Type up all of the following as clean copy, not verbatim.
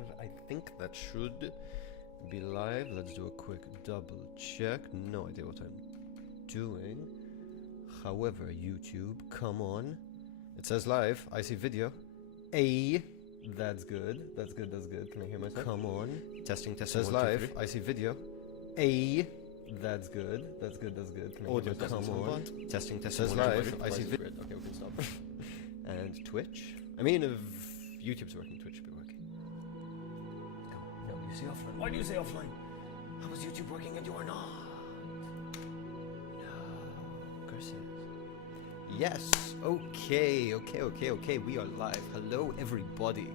live. I think that should be live. Let's do a quick double check. No idea what I'm doing. However, YouTube, come on. It says live. I see video. That's good. That's good. That's good. Can I hear myself? Come on. Testing. It says live. I see video. That's good. That's good. That's good. Can I hear myself? Come on. Testing. It says live. I see video. Okay, we can stop. And Twitch. I mean, if YouTube's working, Twitch should be working. No, you say offline. Why do you say offline? How is YouTube working and you are not? No. Of course it is. Yes. Okay. We are live. Hello, everybody.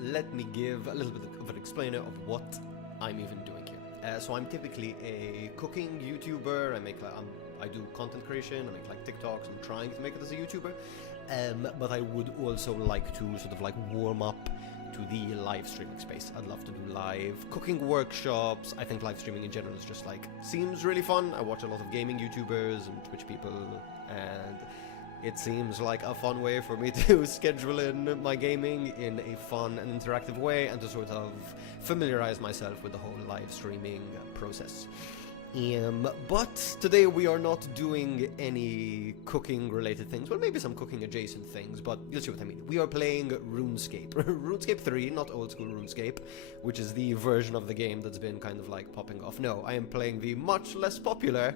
Let me give a little bit of an explainer of what I'm even doing here. So I'm typically a cooking YouTuber. I do content creation. I make like TikToks. I'm trying to make it as a YouTuber. But I would also like to sort of like warm up to the live streaming space. I'd love to do live cooking workshops. I think live streaming in general is just like, seems really fun. I watch a lot of gaming YouTubers and Twitch people, and it seems like a fun way for me to schedule in my gaming in a fun and interactive way and to sort of familiarize myself with the whole live streaming process. But today we are not doing any cooking related things. Well, maybe some cooking adjacent things, but you'll see what I mean. We are playing RuneScape. RuneScape 3, not old school RuneScape, which is the version of the game that's been kind of like popping off. No, I am playing the much less popular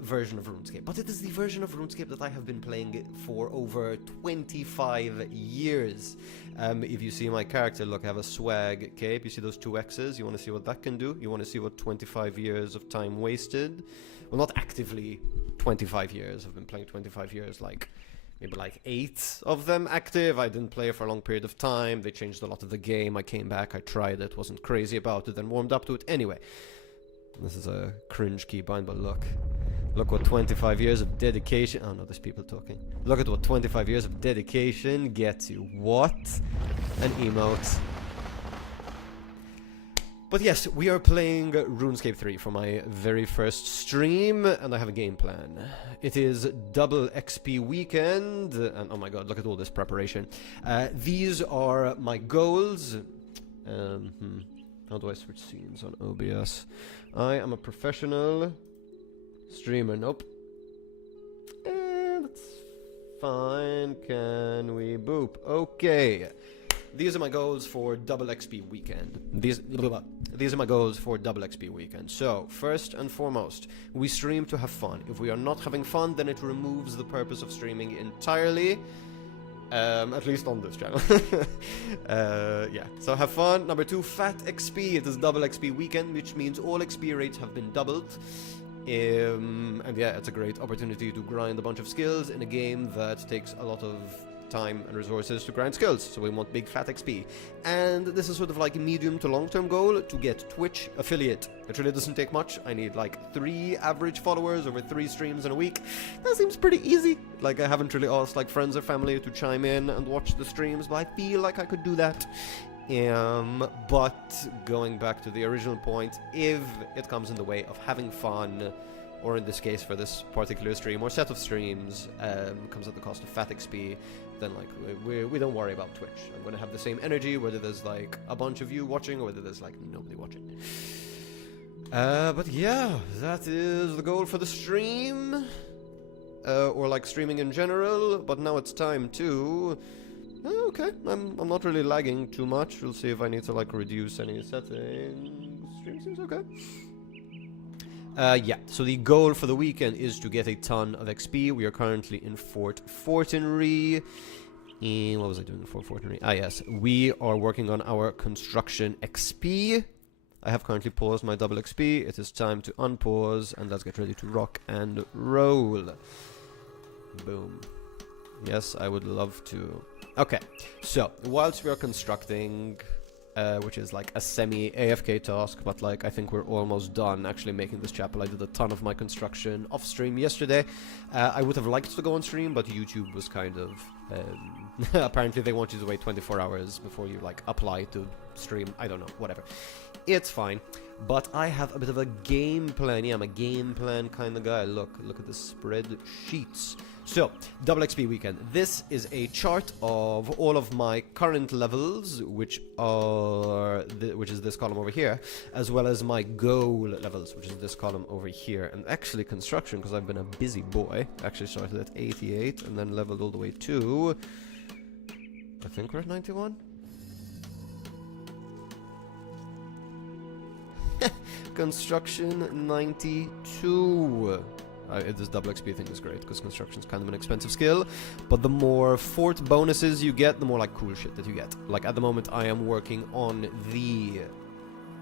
version of RuneScape. But it is the version of RuneScape that I have been playing for over 25 years. If you see my character, look, I have a swag cape. You see those two X's? You want to see what that can do? You want to see what 25 years of time wasted? Well, not actively 25 years. I've been playing 25 years, like maybe like 8 of them active. I didn't play for a long period of time. They changed a lot of the game. I came back, I tried it, wasn't crazy about it, then warmed up to it. Anyway, this is a cringe keybind, but look what 25 years of dedication. Oh no, there's people talking. Look at what 25 years of dedication gets you. What? An emote. But yes, we are playing RuneScape 3 for my very first stream, and I have a game plan. It is double XP weekend, and oh my god, look at all this preparation. These are my goals. How do I switch scenes on OBS? I am a professional streamer. Nope. That's fine. Can we boop? Okay. These are my goals for double XP weekend. These are my goals for double XP weekend. So, first and foremost, we stream to have fun. If we are not having fun, then it removes the purpose of streaming entirely. At least on this channel. Yeah, so have fun. Number 2, fat XP. It is double XP weekend, which means all XP rates have been doubled. And yeah, it's a great opportunity to grind a bunch of skills in a game that takes a lot of time and resources to grind skills, so we want big fat XP. And this is sort of like a medium to long-term goal to get Twitch affiliate. It really doesn't take much. I need like 3 average followers over 3 streams in a week. That seems pretty easy. Like, I haven't really asked like friends or family to chime in and watch the streams, but I feel like I could do that. But going back to the original point, if it comes in the way of having fun, or in this case for this particular stream or set of streams, comes at the cost of fat XP, then like we don't worry about Twitch. I'm gonna have the same energy whether there's like a bunch of you watching or whether there's like nobody watching. But yeah, that is the goal for the stream, or like streaming in general. But now it's time to. Okay, I'm not really lagging too much. We'll see if I need to like reduce any settings. Stream seems okay. Yeah, so the goal for the weekend is to get a ton of XP. We are currently in Fort Fortenry. And what was I doing in Fort Fortenry? Ah, yes. We are working on our construction XP. I have currently paused my double XP. It is time to unpause, and let's get ready to rock and roll. Boom. Yes, I would love to. Okay, so whilst we are constructing, which is like a semi-AFK task, but like I think we're almost done actually making this chapel. I did a ton of my construction off stream yesterday. I would have liked to go on stream, but YouTube was kind of Apparently they want you to wait 24 hours before you like apply to stream. I don't know, whatever. It's fine. But I have a bit of a game plan. Yeah, I'm a game plan kind of guy. Look at the spreadsheets. So, double XP weekend. This is a chart of all of my current levels, which is this column over here, as well as my goal levels, which is this column over here. And actually construction, because I've been a busy boy, actually started at 88 and then leveled all the way to, I think we're at 91? Construction 92. This double XP thing is great because construction's kind of an expensive skill, but the more fort bonuses you get, the more like cool shit that you get. Like at the moment, I am working on the.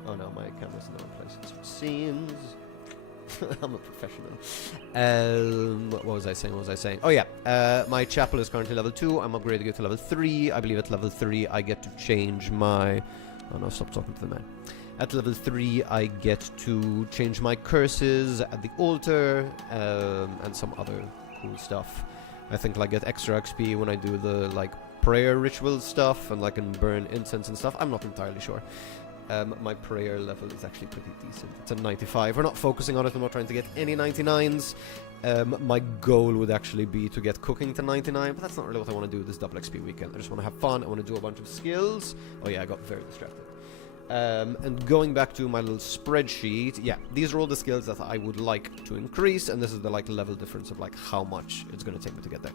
Oh no, my camera's in the wrong place. It seems. I'm a professional. What was I saying? Oh yeah, my chapel is currently level 2. I'm upgrading it to level 3. I believe at level 3 I get to change my. Oh no, stop talking to the man. At level 3, I get to change my curses at the altar, and some other cool stuff. I think like get extra XP when I do the like prayer ritual stuff, and like can burn incense and stuff. I'm not entirely sure. My prayer level is actually pretty decent. It's a 95. We're not focusing on it. I'm not trying to get any 99s. My goal would actually be to get cooking to 99, but that's not really what I want to do this double XP weekend. I just want to have fun. I want to do a bunch of skills. Oh yeah, I got very distracted. And going back to my little spreadsheet, yeah, these are all the skills that I would like to increase, and this is the like level difference of like how much it's going to take me to get there.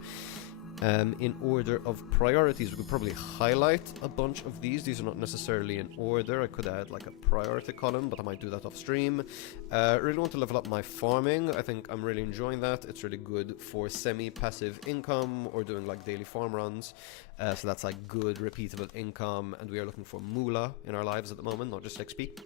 In order of priorities, we could probably highlight a bunch of these. These are not necessarily in order. I could add like a priority column, but I might do that off stream. Really want to level up my farming. I think I'm really enjoying that. It's really good for semi-passive income or doing like daily farm runs. So that's like good repeatable income, and we are looking for moolah in our lives at the moment, not just XP.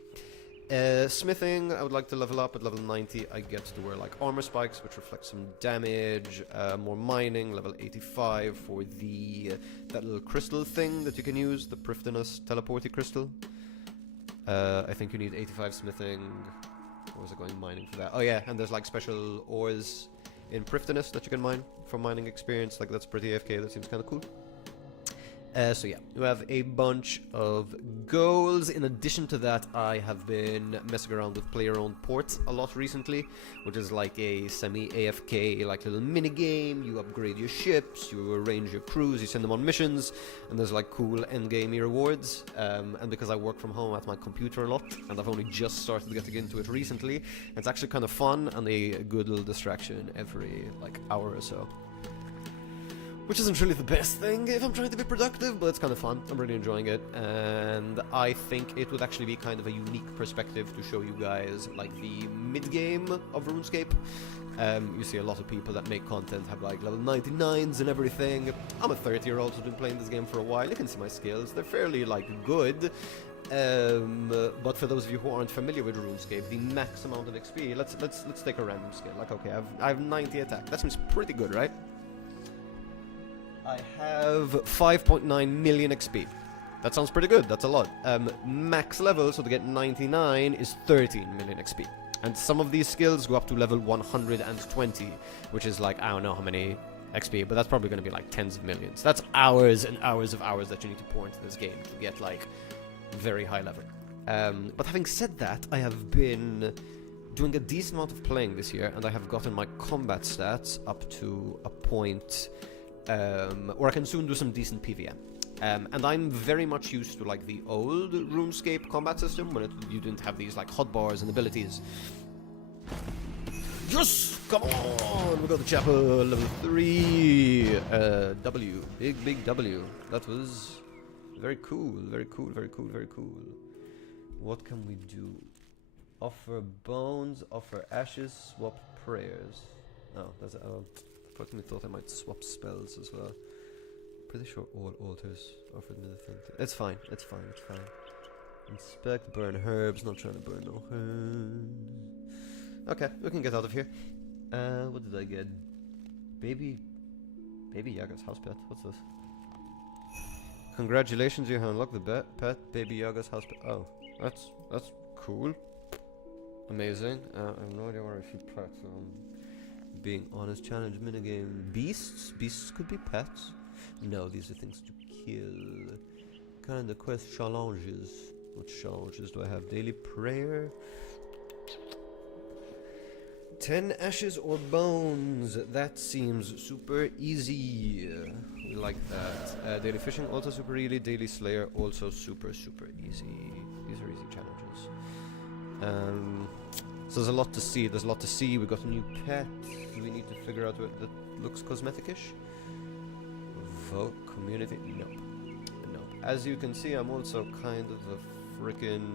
Smithing, I would like to level up. At level 90, I get to wear like armor spikes, which reflect some damage. More mining, level 85 for that little crystal thing that you can use, the Prifdinous teleporty crystal. I think you need 85 smithing. Or was it going mining for that? Oh yeah, and there's like special ores in Prifdinous that you can mine for mining experience. Like that's pretty AFK, that seems kind of cool. So yeah, we have a bunch of goals. In addition to that, I have been messing around with player-owned ports a lot recently, which is like a semi-AFK, like little mini-game. You upgrade your ships, you arrange your crews, you send them on missions, and there's like cool endgame rewards. And because I work from home at my computer a lot, and I've only just started getting into it recently, it's actually kind of fun and a good little distraction every like hour or so. Which isn't really the best thing if I'm trying to be productive, but it's kind of fun. I'm really enjoying it, and I think it would actually be kind of a unique perspective to show you guys like the mid-game of RuneScape. You see a lot of people that make content have like level 99s and everything. I'm a 30-year-old who's been playing this game for a while. You can see my skills. They're fairly like good. But for those of you who aren't familiar with RuneScape, the max amount of XP, let's take a random skill. Like, okay, I have 90 attack. That seems pretty good, right? I have 5.9 million XP. That sounds pretty good, that's a lot. Max level, so to get 99, is 13 million XP. And some of these skills go up to level 120, which is like, I don't know how many XP, but that's probably going to be like tens of millions. That's hours and hours of hours that you need to pour into this game to get like very high level. But having said that, I have been doing a decent amount of playing this year, and I have gotten my combat stats up to a point where I can soon do some decent PvM. And I'm very much used to like the old RuneScape combat system when you didn't have these like hotbars and abilities. Yes! Come on! We got the chapel level 3. W. Big W. That was very cool. Very cool. Very cool. Very cool. What can we do? Offer bones, offer ashes, swap prayers. Oh, that's part of me thought I might swap spells as well. Pretty sure all altars offered me the thing. It's fine, it's fine, it's fine. Inspect, burn herbs, not trying to burn no herbs. Okay, we can get out of here. What did I get? Baby Yaga's house pet. What's this? Congratulations, you have unlocked the pet Baby Yaga's house pet. Oh, that's cool. Amazing. I have no idea where I should pet. Being honest challenge minigame. Beasts could be pets. No, these are things to kill. Kind of quest challenges. What challenges do I have? Daily prayer. 10 ashes or bones. That seems super easy. We like that. Daily fishing also super easy. Daily slayer also super easy. These are easy challenges. So there's a lot to see. We got a new pet. We need to figure out what that looks cosmetic-ish. Vote community. Nope. As you can see, I'm also kind of a frickin'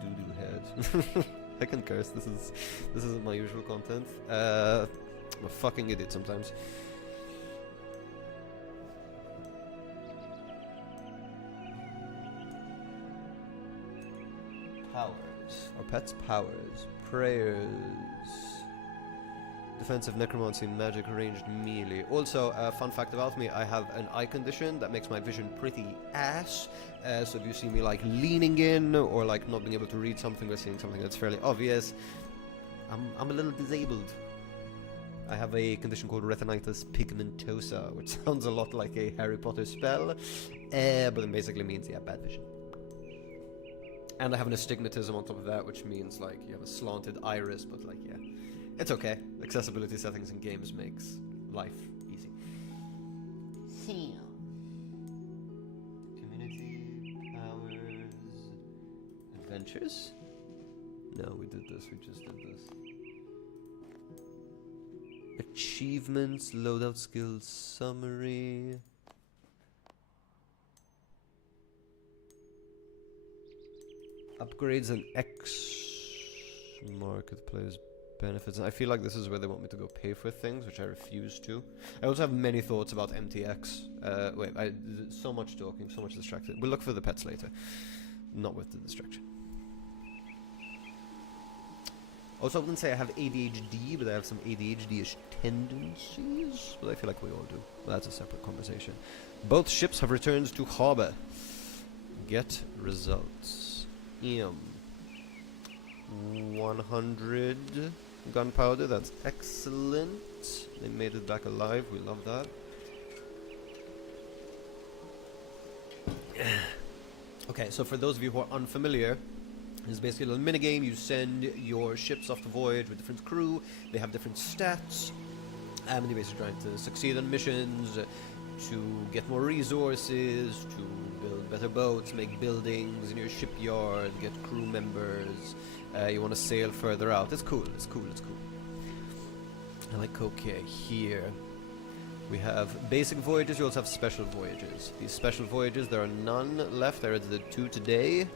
doo-doo head. I can curse. This isn't my usual content. I'm a fucking idiot sometimes. Powers. Our pet's powers. Prayers. Defensive necromancy, magic, ranged melee. Also, fun fact about me, I have an eye condition that makes my vision pretty ass. So if you see me like leaning in or like not being able to read something or seeing something that's fairly obvious, I'm a little disabled. I have a condition called retinitis pigmentosa, which sounds a lot like a Harry Potter spell, but it basically means, yeah, bad vision. And I have an astigmatism on top of that, which means like you have a slanted iris, but like, yeah. It's okay. Accessibility settings in games makes life easy. Community, powers, adventures? No, we did this. We just did this. Achievements, loadout skills, summary. Upgrades and X marketplace. Benefits. I feel like this is where they want me to go pay for things, which I refuse to. I also have many thoughts about MTX. Wait, so much talking, so much distracted. We'll look for the pets later. Not with the distraction. Also, I wouldn't say I have ADHD, but I have some ADHD-ish tendencies. But I feel like we all do. But that's a separate conversation. Both ships have returned to harbor. Get results. 100 gunpowder, that's excellent. They made it back alive, we love that. Okay, so for those of you who are unfamiliar, this is basically a little minigame. You send your ships off to voyage with different crew, they have different stats, and you're basically trying to succeed on missions, to get more resources, to build better boats, make buildings in your shipyard, get crew members. You want to sail further out. It's cool. I like okay here. We have basic voyages. You also have special voyages. These special voyages, there are none left. I did 2 today.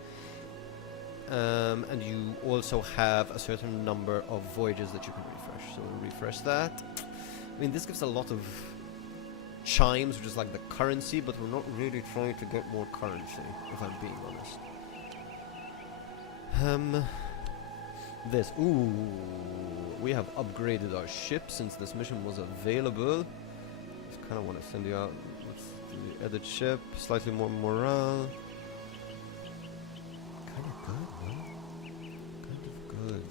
And you also have a certain number of voyages that you can refresh. So we'll refresh that. I mean, this gives a lot of chimes, which is like the currency, but we're not really trying to get more currency, if I'm being honest. This. Ooh, we have upgraded our ship since this mission was available. Just kind of want to send you out. Let's do the edit ship. Slightly more morale. Kind of good, man. Kind of good.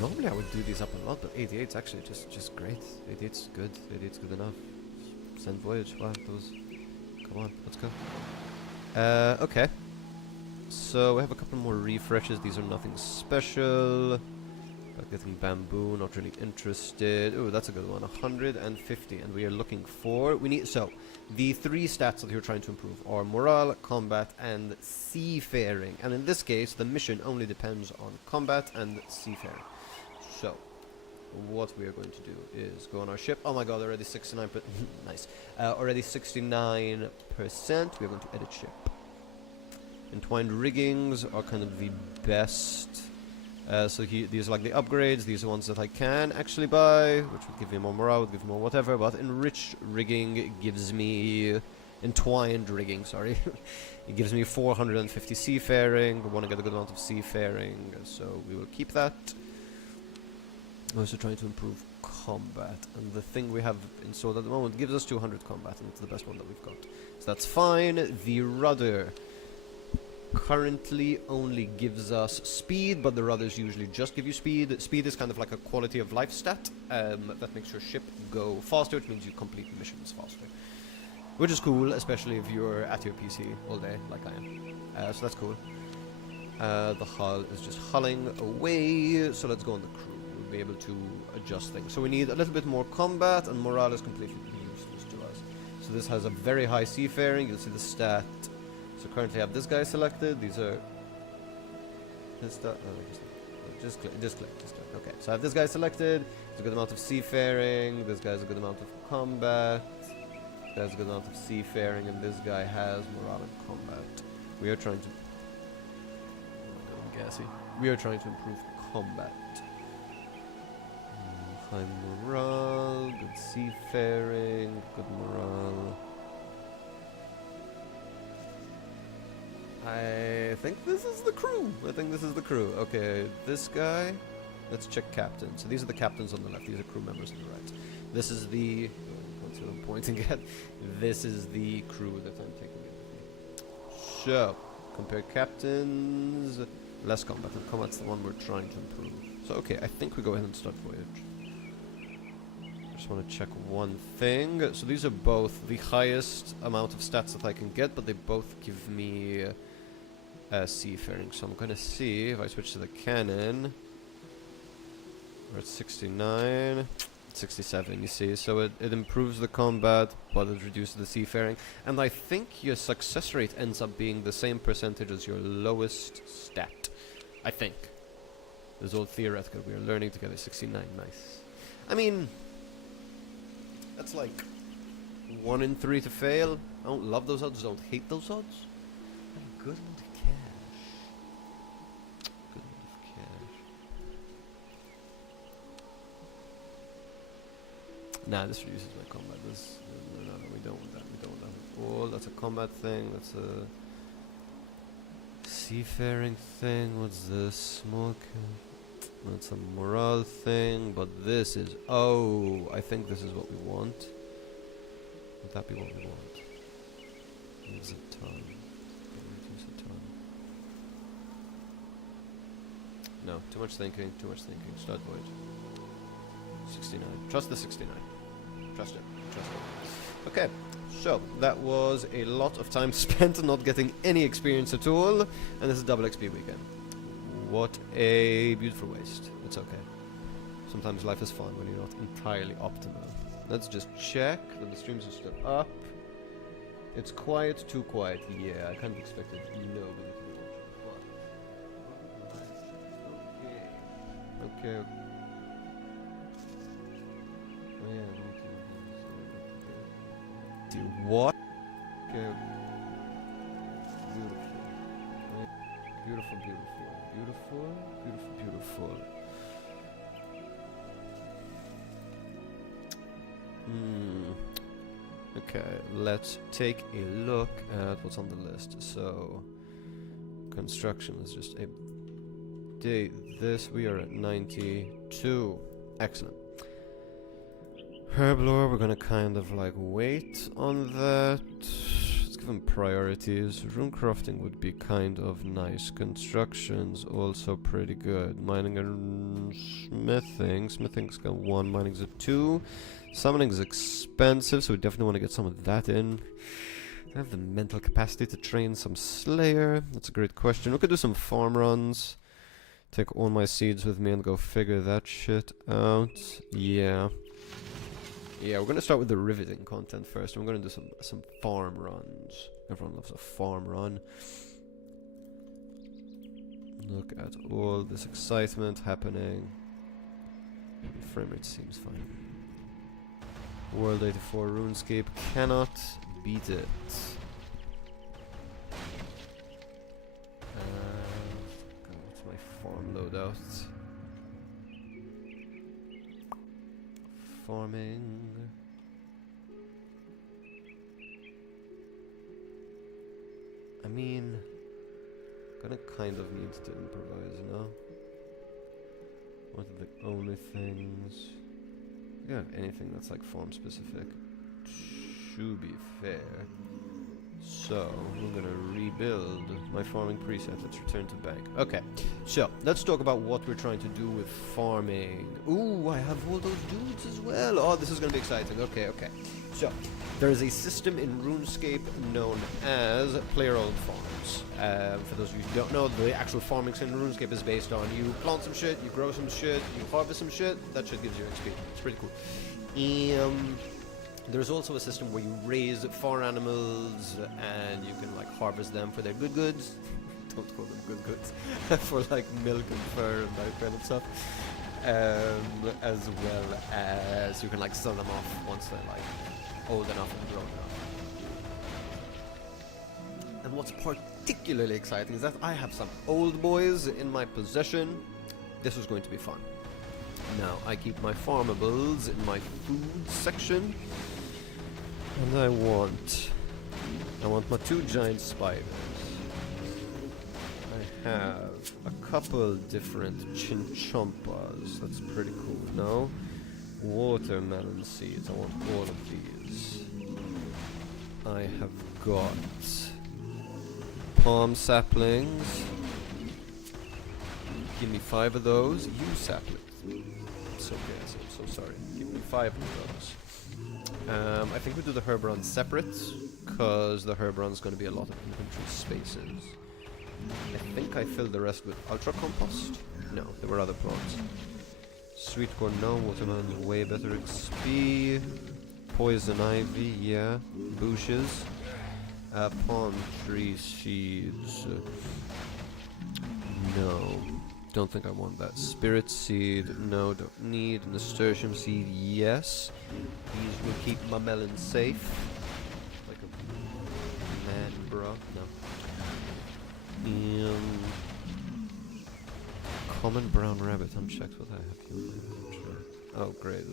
Normally I would do these up a lot, but 88's actually just great. 88's good. 88's good enough. Send voyage. Wow, those. Come on, let's go. Okay. So we have a couple more refreshes. These are nothing special. About getting bamboo, not really interested. Oh, that's a good one. 150, and we are looking for. So the 3 stats that you're trying to improve are morale, combat, and seafaring. And in this case, the mission only depends on combat and seafaring. So what we are going to do is go on our ship. Oh my god, already 69%. Nice. Already 69%. We are going to edit ship. Entwined riggings are kind of the best. These are like the upgrades. These are ones that I can actually buy, which would give me more morale, would give me more whatever. But enriched rigging gives me... Entwined rigging, sorry. It gives me 450 seafaring. We want to get a good amount of seafaring, so we will keep that. I'm also trying to improve combat. And the thing we have installed at the moment gives us 200 combat, and it's the best one that we've got. So that's fine. The rudder. currently only gives us speed, but the others usually just give you speed. Speed is kind of like a quality of life stat that makes your ship go faster, which means you complete missions faster. Which is cool, especially if you're at your PC all day, like I am. So that's cool. The hull is just hulling away, so let's go on the crew. We'll be able to adjust things. So we need a little bit more combat, and morale is completely useless to us. So this has a very high seafaring. You'll see the stat. So currently I have this guy selected. These are... just click. Okay, so I have this guy selected. There's a good amount of seafaring. This guy has a good amount of combat. This guy has a good amount of seafaring, and this guy has morale and combat. We are trying to... gassy. We are trying to improve combat. High morale, good seafaring, good morale. I think this is the crew. Okay, this guy. Let's check captain. So these are the captains on the left. These are crew members on the right. This is the... that's what I'm pointing at. This is the crew that I'm taking with me. So, compare captains. Less combat, and combat's the one we're trying to improve. So okay, I think we go ahead and start voyage. I just want to check one thing. So these are both the highest amount of stats that I can get, but they both give me seafaring. So I'm gonna see if I switch to the cannon. We're at 69. 67, you see, so it improves the combat, but it reduces the seafaring. And I think your success rate ends up being the same percentage as your lowest stat. I think. This is all theoretical. We are learning together. 69, nice. I mean, that's like 1 in 3 to fail. I don't love those odds, don't hate those odds. I'm good with cash. Good with cash. Nah, this reduces my combat. This, no, we don't want that. We don't want that. Oh, that's a combat thing. That's a seafaring thing. What's this? Smoke. That's a morale thing. But this is... oh, I think this is what we want. Would that be what we want? Reduce a ton. Reduce a ton. No, too much thinking. Too much thinking. Start voyage. 69. Trust the 69. Trust it. Trust it. Okay, so that was a lot of time spent not getting any experience at all, and this is double XP weekend. What a beautiful waste. It's okay. Sometimes life is fun when you're not entirely optimal. Let's just check that the streams are still up. It's quiet, too quiet. Yeah, I kind of expected nobody to be watching. Okay. Okay. Oh yeah. What? Okay. Beautiful. Beautiful. Okay, let's take a look at what's on the list. So, construction is just a day. This, we are at 92. Excellent. Herblore, we're gonna kind of like wait on that. Let's give them priorities. Rune crafting would be kind of nice. Construction's also pretty good. Mining and smithing. Smithing's got 1, mining's a 2. Summoning's expensive, so we definitely want to get some of that in. Do I have the mental capacity to train some Slayer? That's a great question. We could do some farm runs. Take all my seeds with me and go figure that shit out. Yeah. Yeah, we're gonna start with the riveting content first. And we're gonna do some farm runs. Everyone loves a farm run. Look at all this excitement happening. Frame rate seems fine. World 84 RuneScape cannot beat it. What's my farm loadout? Farming. I mean, gonna kind of need to improvise, you know? What are the only things? You don't have anything that's like farm specific. To be fair, So, we're gonna rebuild my farming preset. Let's return to bank. Okay, so let's talk about what we're trying to do with farming. Ooh, I have all those dudes as well. Oh, this is gonna be exciting. Okay, okay. So, there is a system in RuneScape known as player-owned farms. For those of you who don't know, the actual farming sim in RuneScape is based on you plant some shit, you grow some shit, you harvest some shit. That shit gives you XP. It's pretty cool. There's also a system where you raise farm animals and you can like harvest them for their good goods. Don't call them good goods. For like milk and fur and that kind of stuff. As well as you can like sell them off once they're like old enough and grown enough. And what's particularly exciting is that I have some old boys in my possession. This is going to be fun. Now, I keep my farmables in my food section. And I want my 2 giant spiders. I have a couple different chinchompas. That's pretty cool. No? Watermelon seeds. I want all of these. I have got palm saplings. Give me 5 of those. You saplings. It's okay, I'm so sorry. Give me 5 of those. I think we do the Herberon separate, because the Herberon's going to be a lot of inventory spaces. I think I filled the rest with Ultra Compost. No, there were other plants. Sweet corn, no. Watermelon, way better XP. Poison ivy, yeah. Bushes. Palm tree seeds. No. Don't think I want that. Spirit seed, no, don't need. Nasturtium seed, yes. These will keep my melon safe. Like a man, bro. No. Common brown rabbit. Unchecked what I have here. Oh, great.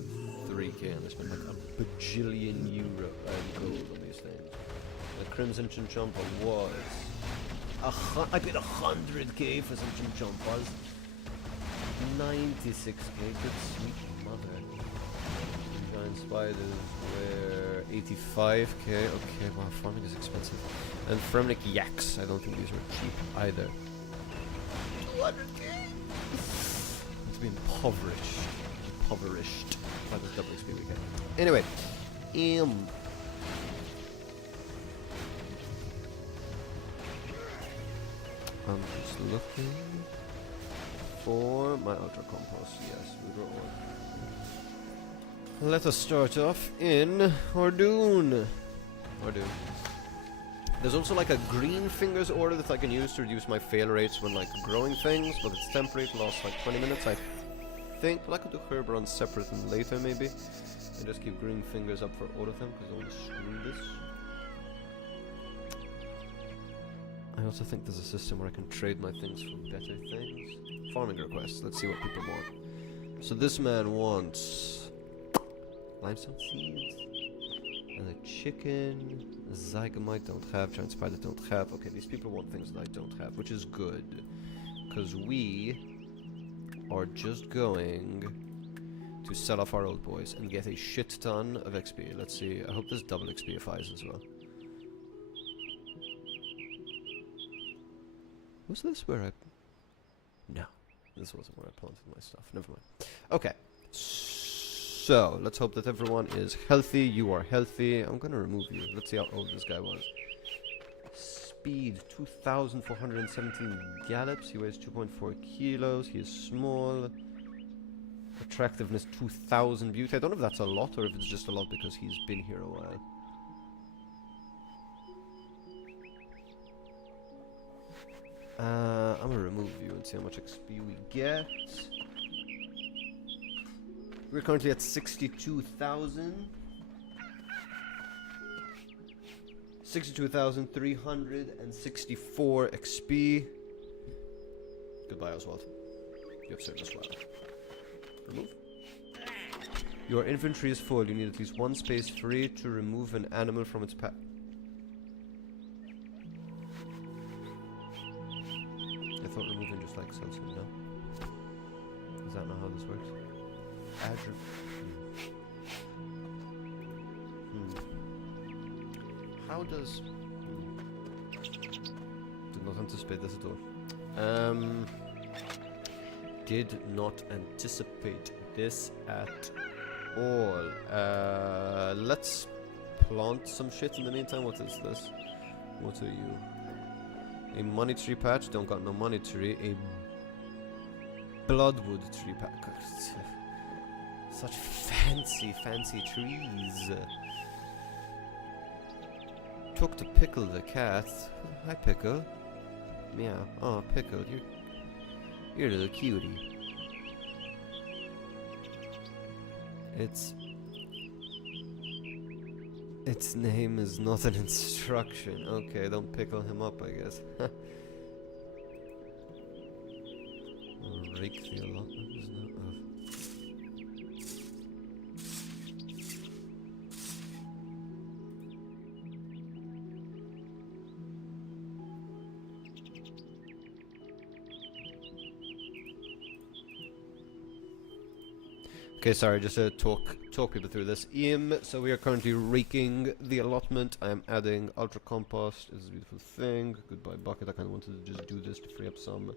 3k, and I spent like a bajillion gold on these things. The Crimson Chinchompa was. I paid 100k for some chinchompas. 96k, good sweet mother. Giant spiders were 85k. Okay, wow, farming is expensive. And Fremnik yaks, I don't think these were cheap either. 200k! Let's be impoverished. Impoverished. That is double XP we get. Anyway, I'm just looking for my Ultra Compost. Yes, we got one. Let us start off in Ordoon. There's also like a green fingers order that I can use to reduce my fail rates when like growing things, but it's temporary, it lasts like 20 minutes I think. But I could do Herberon separate and later maybe. And just keep green fingers up for all of them because I don't want to screw this. I also think there's a system where I can trade my things for better things. Farming requests. Let's see what people want. So this man wants limestone seeds and a chicken. Zygamite don't have. Giant spider don't have. Okay, these people want things that I don't have, which is good, because we are just going to sell off our old boys and get a shit ton of XP. Let's see. I hope there's double XPifies as well. Was this where I... No. This wasn't where I planted my stuff. Never mind. Okay. So, let's hope that everyone is healthy. You are healthy. I'm gonna remove you. Let's see how old this guy was. Speed, 2,417 gallops. He weighs 2.4 kilos. He is small. Attractiveness, 2,000 beauty. I don't know if that's a lot or if it's just a lot because he's been here a while. I'm gonna remove you and see how much XP we get. We're currently at 62,000. 62,364 XP. Goodbye, Oswald. You have served us well. Remove. Your inventory is full. You need at least one space free to remove an animal from its path. I thought removing just like sells him, no? Is that not how this works? Azure. How does... Did not anticipate this at all. Did not anticipate this at all. Let's plant some shit in the meantime. What is this? What are you? A money tree patch? Don't got no money tree. A bloodwood tree patch. Such fancy trees. Took to Pickle the cat. Hi, Pickle. Meow. Oh, Pickle, you're a little cutie. Its name is not an instruction. Okay, don't pickle him up, I guess. Rake the allotments now. Okay, sorry, just to talk people through this. So we are currently raking the allotment. I'm adding ultra compost. It's a beautiful thing. Goodbye bucket. I kind of wanted to just do this to free up some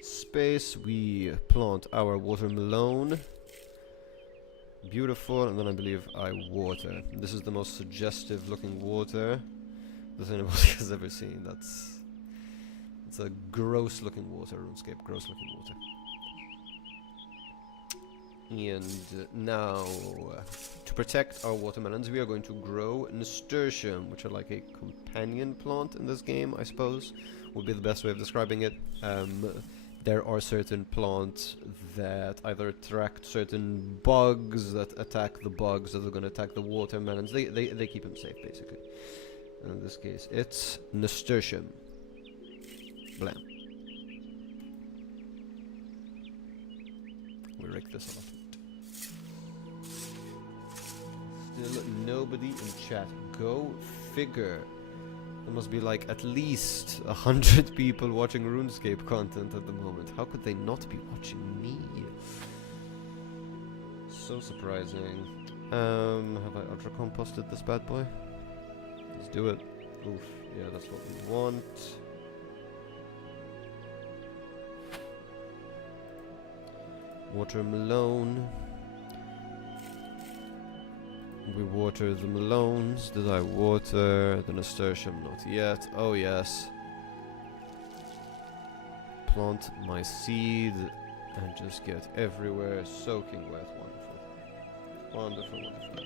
space. We plant our watermelon. Beautiful, and then I believe I water. This is the most suggestive looking water that anybody has ever seen. It's a gross looking water, RuneScape. Gross looking water. And now, to protect our watermelons, we are going to grow nasturtium, which are like a companion plant in this game, I suppose, would be the best way of describing it. There are certain plants that either attract certain bugs that attack the bugs that are going to attack the watermelons. They keep them safe, basically. And in this case, it's nasturtium. Blam. We rake this allotment. Still nobody in chat. Go figure. There must be like at least 100 people watching RuneScape content at the moment. How could they not be watching me? So surprising. Have I ultra composted this bad boy? Let's do it. Oof. Yeah, that's what we want. Watermelon. We water the melons. Did I water the nasturtium? Not yet. Oh yes. Plant my seed and just get everywhere soaking wet. Wonderful. Wonderful, wonderful.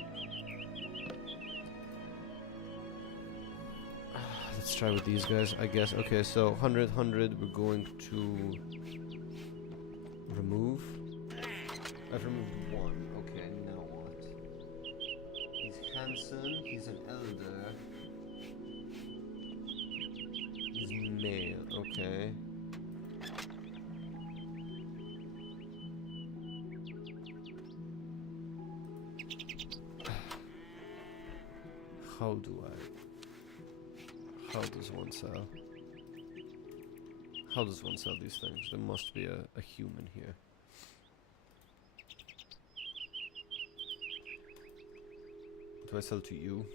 Let's try with these guys, I guess. Okay, so 100, 100, we're going to remove. I've removed one. Okay, now what? He's handsome, he's an elder. He's male, okay. How does one sell? How does one sell these things? There must be a human here. What do I sell to you?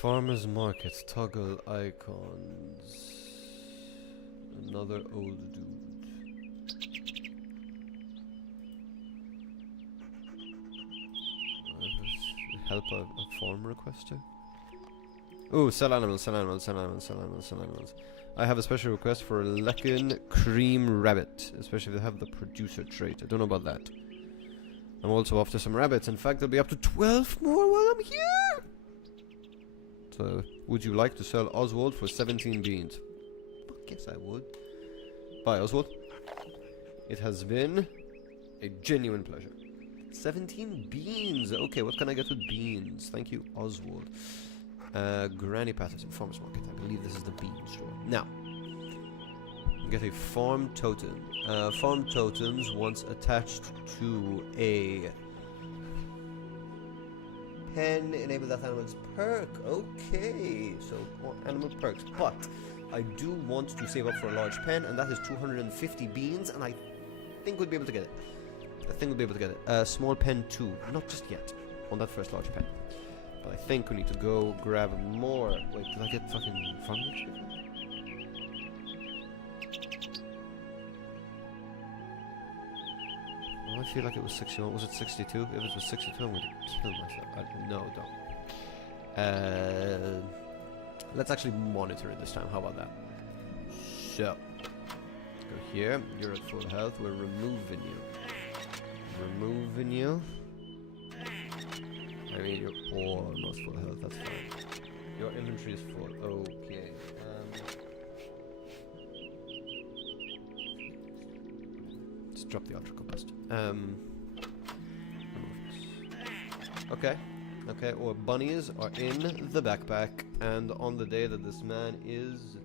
Farmer's market, toggle icons. Another old dude. Help a farm requester? Ooh, sell animals, sell animals, sell animals, sell animals, sell animals. I have a special request for a Leckin cream rabbit, especially if they have the producer trait. I don't know about that. I'm also after some rabbits. In fact, there'll be up to 12 more while I'm here! So, would you like to sell Oswald for 17 beans? I guess I would. Bye, Oswald. It has been a genuine pleasure. 17 beans! Okay, what can I get with beans? Thank you, Oswald. Granny Patterson, Farmer's Market. I believe this is the bean store. Now, get a farm totem. Farm totems once attached to a pen enable that animal's perk. Okay, so animal perks. But I do want to save up for a large pen, and that is 250 beans, and I think we'll be able to get it. Small pen 2. Not just yet. On that first large pen. But I think we need to go grab more. Wait, did I get fucking farming XP? Oh, I feel like it was 61. Was it 62? If it was 62, I'm gonna kill myself. No, don't. Let's actually monitor it this time. How about that? So, go here. You're at full health. We're removing you. Removing you. I mean, you're almost full health. That's fine. Your inventory is full. Okay. Just drop the ultra combust. Okay. Okay, or bunnies are in the backpack, and on the day that this man is...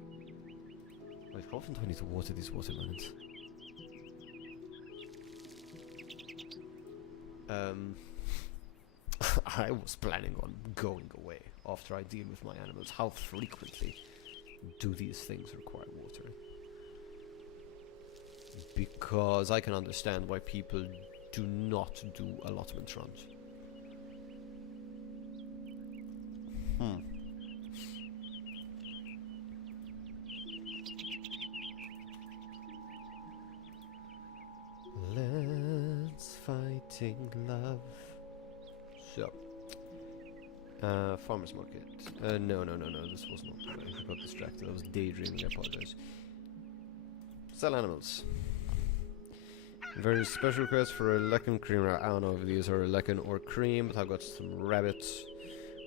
Wait, how often do I need to water these watermelons? I was planning on going away after I deal with my animals. How frequently do these things require water? Because I can understand why people do not do allotment runs. Let's fighting love. So, farmer's market. No, this was not. I got distracted. I was daydreaming. I apologize. Sell animals. Very special request for a leccan cream. I don't know if these are leccan or cream, but I've got some rabbits.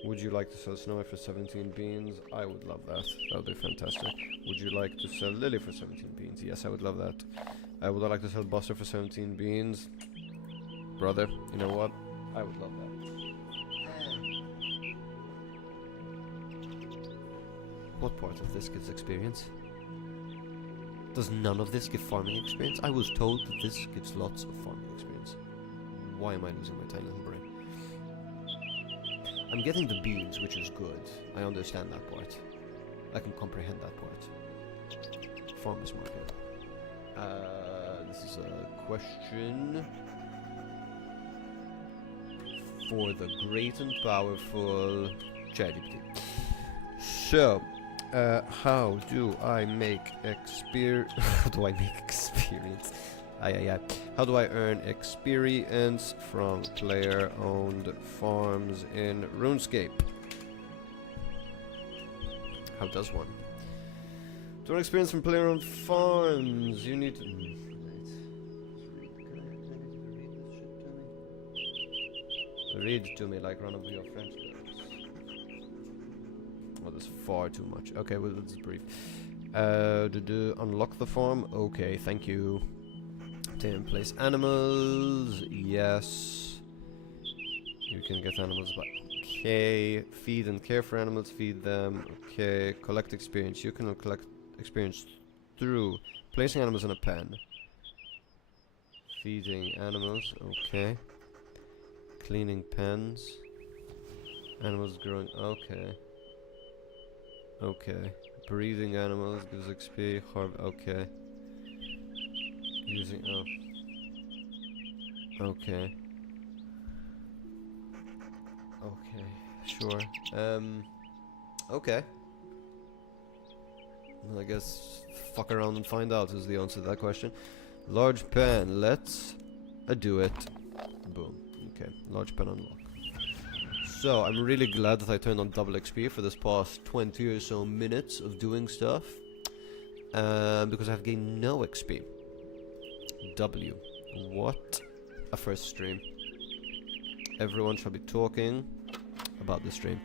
Would you like to sell Snowy for 17 beans? I would love that. That would be fantastic. Would you like to sell Lily for 17 beans? Yes, I would love that. Would I like to sell Buster for 17 beans? Brother, you know what? I would love that. What part of this gives experience? Does none of this give farming experience? I was told that this gives lots of farming experience. Why am I losing my tiny little brain? I'm getting the beans, which is good. I understand that part. I can comprehend that part. Farmer's market. This is a question for the great and powerful ChatGPT. So, how do I make experience? How do I make experience? How do I earn experience from player-owned farms in Runescape? How does one? To earn experience from player-owned farms, you need to... Read to me like one of your friends. Oh, that's far too much. Okay, well, let's brief. Unlock the farm. Okay, thank you. Obtain place animals. Yes. You can get animals by... Okay. Feed and care for animals. Feed them. Okay. Collect experience. You can collect experience through placing animals in a pen. Feeding animals. Okay. Cleaning pens. Animals growing. Okay. Okay. Breeding animals gives XP. Okay. Using. Oh. Okay. Okay. Sure. Okay. Well, I guess fuck around and find out is the answer to that question. Large pen. Let's do it. Boom. Okay. Large pen unlock. So, I'm really glad that I turned on double XP for this past 20 or so minutes of doing stuff. Because I've gained no XP. W. What a first stream. Everyone shall be talking about the stream.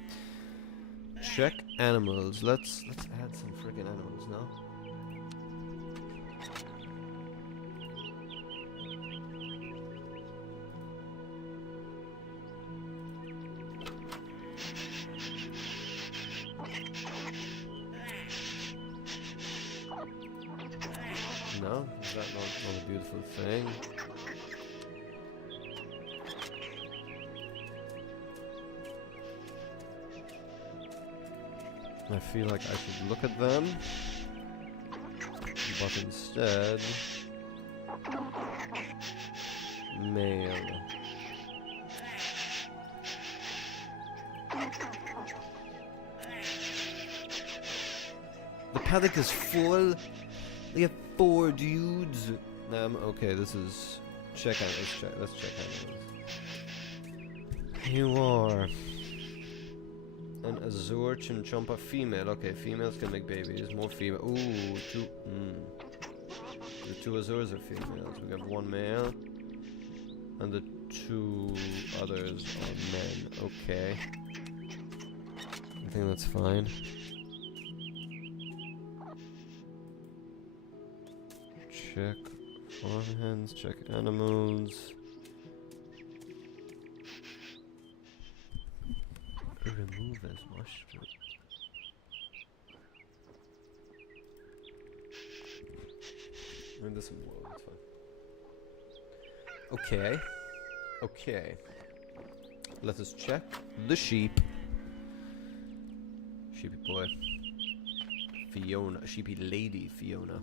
Check animals. Let's add some friggin' animals now. No? Is that not a beautiful thing? I feel like I should look at them, but instead... Male. paddock is full. They have 4 dudes. Okay, this is... Check out, let's check animals. You are... an Azure Chinchompa female. Okay, females can make babies. More female. Ooh, 2... The 2 Azures are females. We have 1 male. And the 2 others are men. Okay. I think that's fine. Check farm hens, check animals. Remove as mushroom. And this one, whoa, that's fine. Okay. Okay. Let us check the sheep. Sheepy boy. Fiona. Sheepy lady Fiona.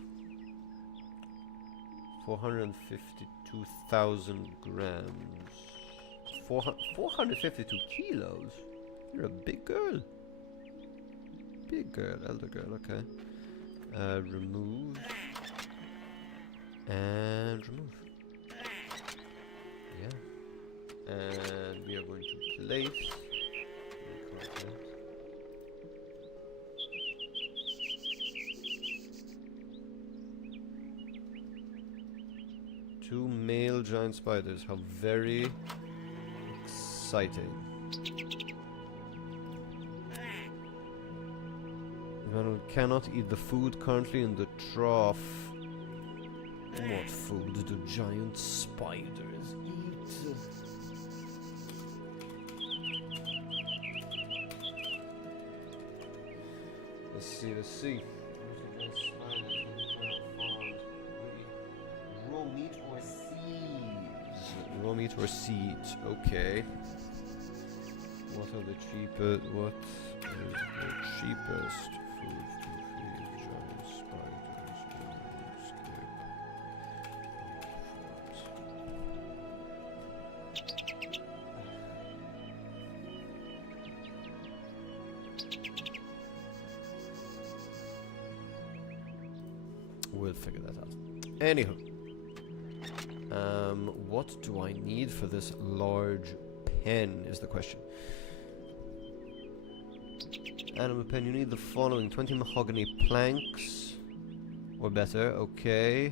452,000 grams. 452 kilos? You're a big girl. Big girl, elder girl, okay. Remove. And remove. Yeah. And we are going to place. Two male giant spiders. How very exciting. The animal cannot eat the food currently in the trough. What food do giant spiders eat? Let's see, let's see. Raw meat or seeds? Raw meat or seeds, okay. What are the cheapest? What is the cheapest food to feed giant spiders in Runescape? We'll figure that out. Anywho. What do I need for this large pen is the question. Animal pen, you need the following: 20 mahogany planks or better, okay.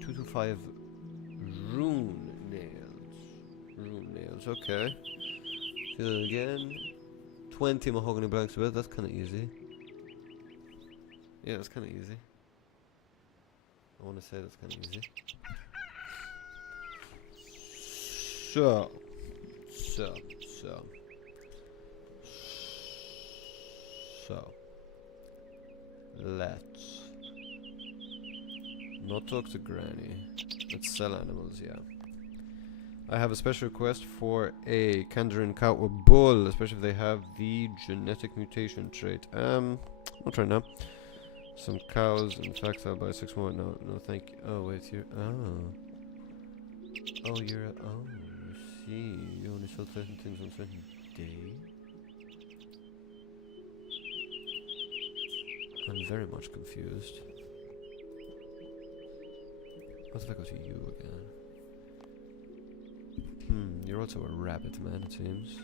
2 to 5 rune nails. Rune nails, okay. Do that again. 20 mahogany planks, but that's kinda easy. Yeah, that's kinda easy. I want to say that's kind of easy. So, let's not talk to Granny. Let's sell animals, yeah. I have a special request for a Kandarin cow or bull, especially if they have the genetic mutation trait. Not right now. Some cows, in fact, I'll buy 6 more. No, no, thank you. Oh, wait, you're. Oh. Oh, you're. Oh, you see. You only sell certain things on certain days. I'm very much confused. What if I go to you again? You're also a rabbit man, it seems.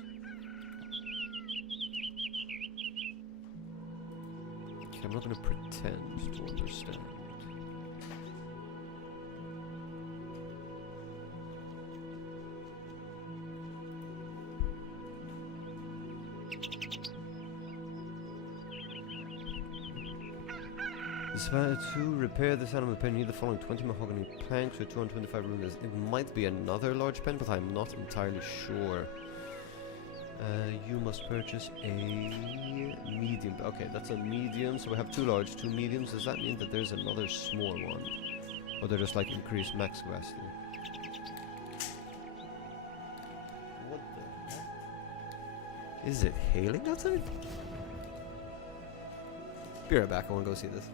I'm not going to pretend to understand. To repair this animal pen, you need the following: 20 mahogany planks with 225 runes. It might be another large pen, but I'm not entirely sure. You must purchase a medium. Okay, that's a medium, so we have 2 large, 2 mediums. Does that mean that there's another small one? Or they're just like increased max capacity? What the heck? Is it hailing outside? Be right back, I want to go see this.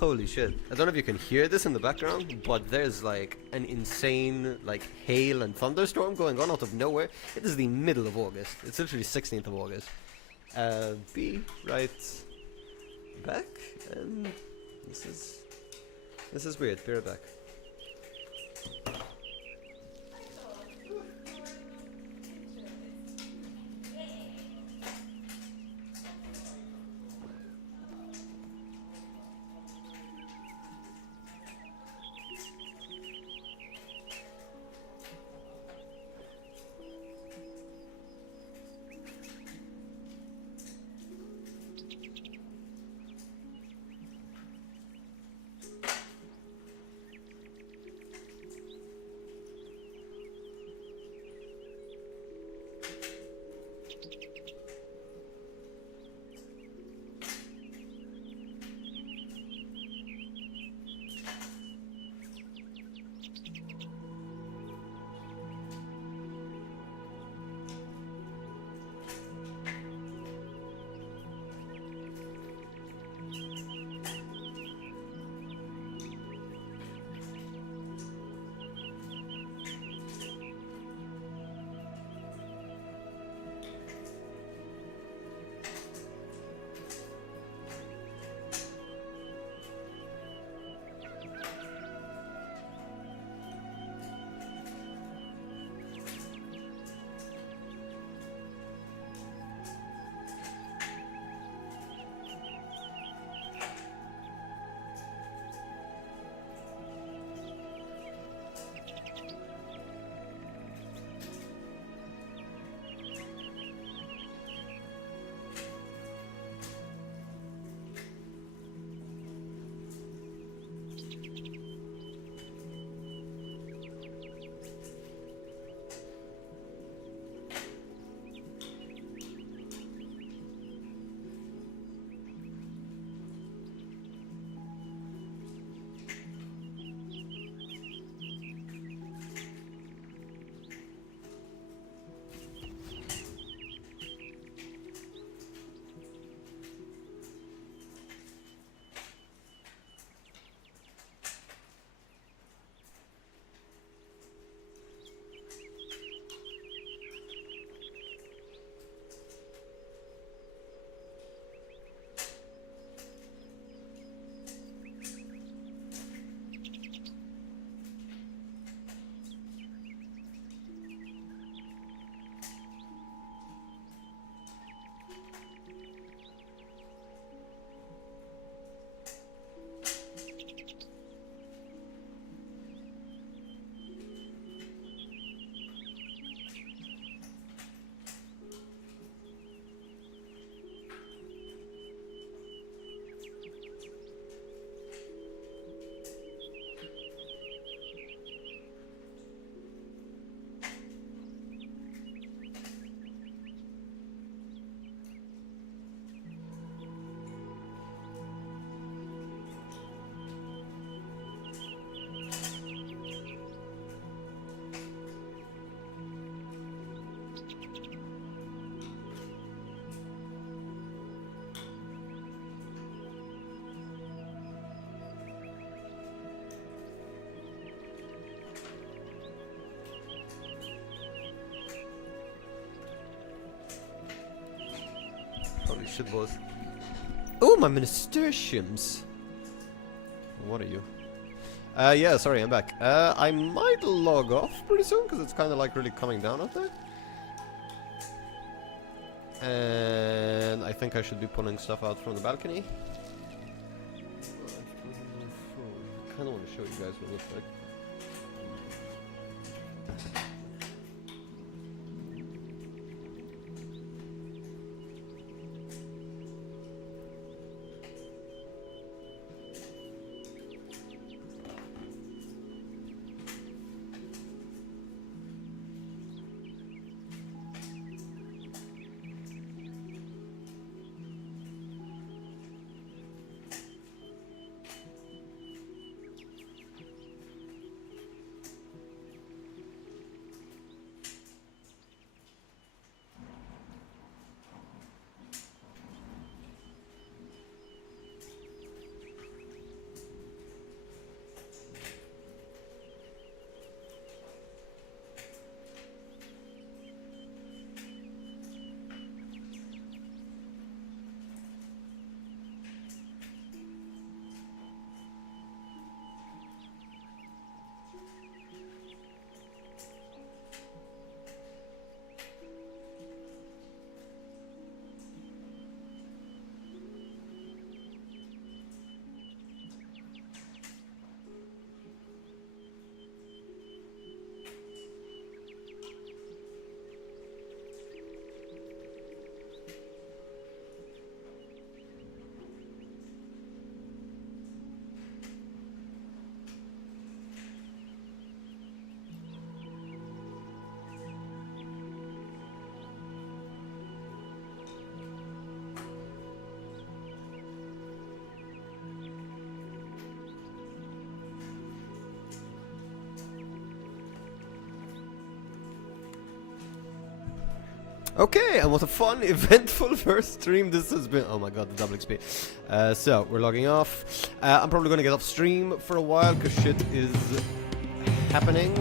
Holy shit. I don't know if you can hear this in the background, but there's like an insane like hail and thunderstorm going on out of nowhere. It is the middle of August. It's literally 16th of August. Be right back, and this is weird. Be right back. Holy shit, boys. Oh, my ministeriums! What are you? Yeah, sorry, I'm back. I might log off pretty soon, because it's kind of like really coming down out there. And I think I should be pulling stuff out from the balcony. I kind of want to show you guys what it looks like. Okay, and what a fun, eventful first stream this has been. Oh my god, the double XP. So, we're logging off. I'm probably going to get off stream for a while, because shit is happening.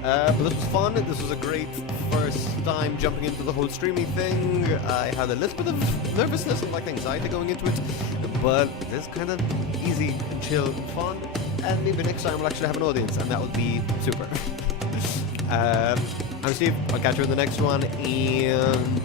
But this was fun. This was a great first time jumping into the whole streaming thing. I had a little bit of nervousness and like anxiety going into it, but this kind of easy, chill, fun. And maybe next time we'll actually have an audience, and that would be super. I'm Steve. I'll catch you in the next one, and